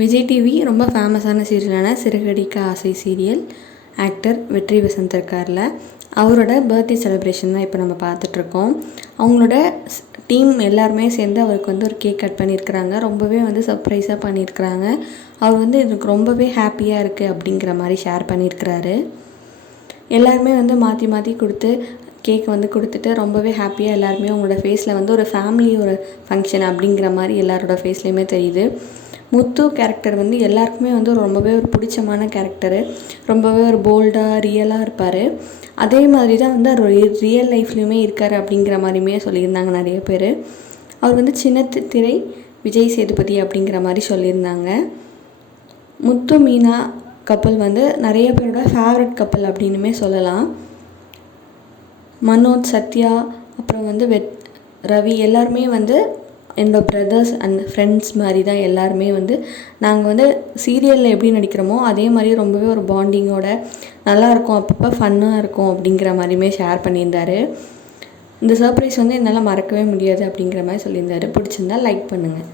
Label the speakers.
Speaker 1: Vijay TV ரொம்ப ஃபேமஸான சீரியலான சிறுகடிக்க ஆசை சீரியல் ஆக்டர் வெற்றி வசந்த் இருக்கார்ல அவரோட பர்த்டே செலிப்ரேஷன் தான் இப்போ நம்ம பார்த்துட்ருக்கோம். அவங்களோட டீம் எல்லாருமே சேர்ந்து அவருக்கு வந்து ஒரு கேக் கட் பண்ணியிருக்கிறாங்க. ரொம்பவே வந்து சர்ப்ரைஸாக பண்ணியிருக்கிறாங்க. அவர் வந்து எனக்கு ரொம்பவே ஹாப்பியாக இருக்குது அப்படிங்கிற மாதிரி ஷேர் பண்ணியிருக்கிறாரு. எல்லாருமே வந்து மாற்றி மாற்றி கொடுத்து கேக் வந்து கொடுத்துட்டு ரொம்பவே ஹாப்பியாக எல்லாருமே அவங்களோட ஃபேஸில் வந்து ஒரு ஃபேமிலி ஒரு ஃபங்க்ஷன் அப்படிங்கிற மாதிரி எல்லாரோட ஃபேஸ்லேயுமே தெரியுது. முத்து கேரக்டர் வந்து எல்லாருக்குமே வந்து ரொம்பவே ஒரு பிடிச்சமான கேரக்டரு ரொம்பவே ஒரு போல்டாக ரியலாக இருப்பார். அதே மாதிரி தான் வந்து அவர் ரியல் லைஃப்லேயுமே இருக்கார் அப்படிங்கிற மாதிரியுமே சொல்லியிருந்தாங்க நிறைய பேர். அவர் வந்து சின்ன திரை விஜய் சேதுபதி அப்படிங்கிற மாதிரி சொல்லியிருந்தாங்க. முத்து மீனா கப்பல் வந்து நிறைய பேரோட ஃபேவரட் கப்பல் அப்படின்னுமே சொல்லலாம். மனோஜ் சத்யா அப்புறம் வந்து வெட் ரவி எல்லாருமே வந்து என்னோடய பிரதர்ஸ் அண்ட் ஃப்ரெண்ட்ஸ் மாதிரி தான் எல்லாருமே வந்து நாங்கள் வந்து சீரியலில் எப்படி நடிக்கிறோமோ அதே மாதிரி ரொம்பவே ஒரு பாண்டிங்கோட நல்லா இருக்கும் அப்பப்போ ஃபன்னாக இருக்கும் அப்படிங்கிற மாதிரியுமே ஷேர் பண்ணியிருந்தாரு. இந்த சர்ப்ரைஸ் வந்து என்னால் மறக்கவே முடியாது அப்படிங்கிற மாதிரி சொல்லியிருந்தாரு. பிடிச்சிருந்தா லைக் பண்ணுங்கள்